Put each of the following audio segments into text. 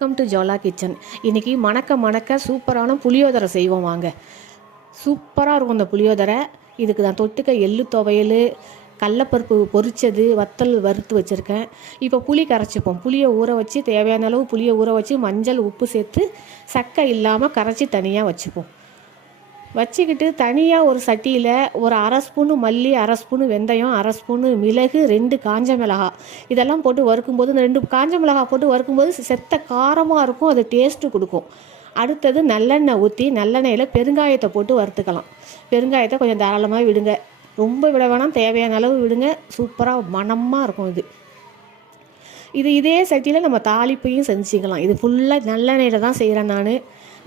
Welcome to ஜோலா kitchen. இன்றைக்கி மணக்க மணக்க சூப்பரான புளியோதரை செய்வோம் வாங்க. சூப்பராக இருக்கும் இந்த புளியோதரை. இதுக்கு நான் தொட்டுக்க எள்ளு துவையல், கடலப்பருப்பு பொரிச்சது, வத்தல் வறுத்து வச்சுருக்கேன். இப்போ புளி கரைச்சிப்போம். புளியை ஊற வச்சு தேவையான அளவு புளியை ஊற வச்சு மஞ்சள் உப்பு சேர்த்து சக்கை இல்லாமல் கரைச்சி தனியாக வச்சுப்போம். வச்சுக்கிட்டு தனியாக ஒரு சட்டியில் ஒரு அரை ஸ்பூனு மல்லி, அரை ஸ்பூனு வெந்தயம், அரை ஸ்பூனு மிளகு, 2 காஞ்ச மிளகாய் இதெல்லாம் போட்டு வறுக்கும்போது இந்த 2 காஞ்ச மிளகாய் போட்டு வறுக்கும்போது செத்த காரமாக இருக்கும், அது டேஸ்ட்டு கொடுக்கும். அடுத்தது நல்லெண்ணெய் ஊற்றி நல்லெண்ணெயில் பெருங்காயத்தை போட்டு வறுத்துக்கலாம். பெருங்காயத்தை கொஞ்சம் தாராளமாக விடுங்க, ரொம்ப விட வேணாம், தேவையான அளவு விடுங்க. சூப்பராக மணமாக இருக்கும் இதே சட்டியில் நம்ம தாளிப்பையும் செஞ்சுக்கலாம். இது ஃபுல்லாக நல்லெண்ணெயில் தான் செய்கிறேன் நான்.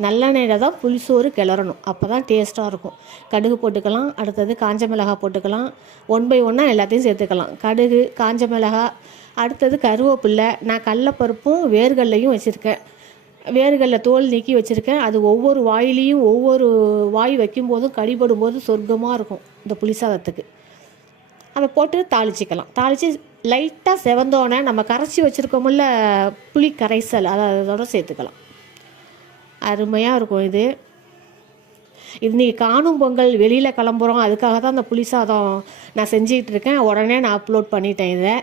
நல்லெண்ணெயில் தான் புளிசோறு கிளறணும், அப்போ தான் டேஸ்ட்டாக இருக்கும். கடுகு போட்டுக்கலாம், அடுத்தது காஞ்ச மிளகாய் போட்டுக்கலாம். 1 by 1 எல்லாத்தையும் சேர்த்துக்கலாம். கடுகு, காஞ்ச மிளகாய், அடுத்தது கருவேப்பில்லை. நான் கடலப்பருப்பும் வேர்கடலையும் வச்சுருக்கேன். வேர்கடலை தோல் நீக்கி வச்சுருக்கேன். அது ஒவ்வொரு வாயிலையும் ஒவ்வொரு வாய் வைக்கும்போதும் கடிபடும் போது சொர்க்கமாக இருக்கும் இந்த புளிசாதத்துக்கு. அதை போட்டு தாளிச்சிக்கலாம். தாளித்து லைட்டாக செவந்தோடனே நம்ம கரைச்சி வச்சுருக்கோமில்ல புளி கரைசல், அதோட சேர்த்துக்கலாம். அருமையாக இருக்கும் இது. இன்றைக்கி காணும் பொங்கல், வெளியில் கிளம்புறோம், அதுக்காக தான் அந்த புளி சாதம் நான் செஞ்சுக்கிட்டு இருக்கேன். உடனே நான் அப்லோட் பண்ணிட்டேன் இதை.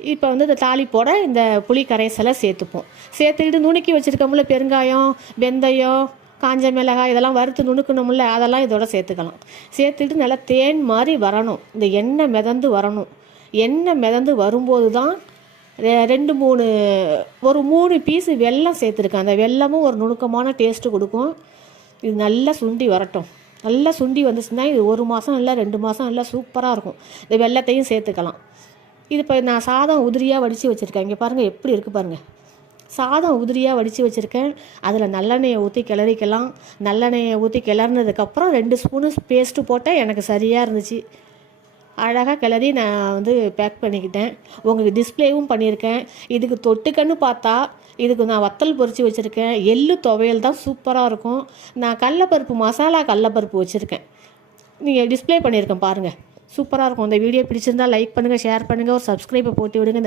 இப்போ இந்த தாளிப்போட இந்த புளி கரைசலை சேர்த்துப்போம். சேர்த்துக்கிட்டு நுணுக்கி வச்சுருக்கோம்ல பெருங்காயம், வெந்தயம், காஞ்ச மிளகாய் இதெல்லாம் வறுத்து நுணுக்கணும்ல, அதெல்லாம் இதோட சேர்த்துக்கலாம். சேர்த்துக்கிட்டு நல்லா தேன் மாதிரி வரணும், இந்த எண்ணெய் மிதந்து வரணும். எண்ணெய் மிதந்து வரும்போது தான் 3 பீஸு வெல்லம் சேர்த்துருக்கேன். அந்த வெல்லமும் ஒரு நுணுக்கமான டேஸ்ட்டு கொடுக்கும். இது நல்லா சுண்டி வரட்டும். நல்லா சுண்டி வந்துச்சுன்னா இது 1 மாதம் இல்லை 2 மாதம் நல்லா சூப்பராக இருக்கும். இந்த வெல்லத்தையும் சேர்த்துக்கலாம். இது இப்போ நான் சாதம் உதிரியாக வடித்து வச்சுருக்கேன். இங்கே பாருங்கள் எப்படி இருக்குது பாருங்கள். சாதம் உதிரியாக வடித்து வச்சுருக்கேன். அதில் நல்லெண்ணெயை ஊற்றி கிளறிக்கலாம். நல்லெண்ணெயை ஊற்றி கிளறினதுக்கப்புறம் 2 ஸ்பூனு பேஸ்ட்டு போட்டால் எனக்கு சரியாக இருந்துச்சு. அழகாக கிளறி நான் பேக் பண்ணிக்கிட்டேன். உங்களுக்கு டிஸ்பிளேவும் பண்ணியிருக்கேன். இதுக்கு தொட்டுக்கன்னு பார்த்தா இதுக்கு நான் வத்தல் பொரித்து வச்சுருக்கேன். எள்ளு துவையல் தான் சூப்பராக இருக்கும். நான் கடலப்பருப்பு மசாலா கடலப்பருப்பு வச்சுருக்கேன். நீங்கள் டிஸ்பிளே பண்ணியிருக்கேன் பாருங்கள், சூப்பராக இருக்கும். இந்த வீடியோ பிடிச்சிருந்தால் லைக் பண்ணுங்கள், ஷேர் பண்ணுங்கள், ஒரு சப்ஸ்கிரைபை போட்டு விடுங்க.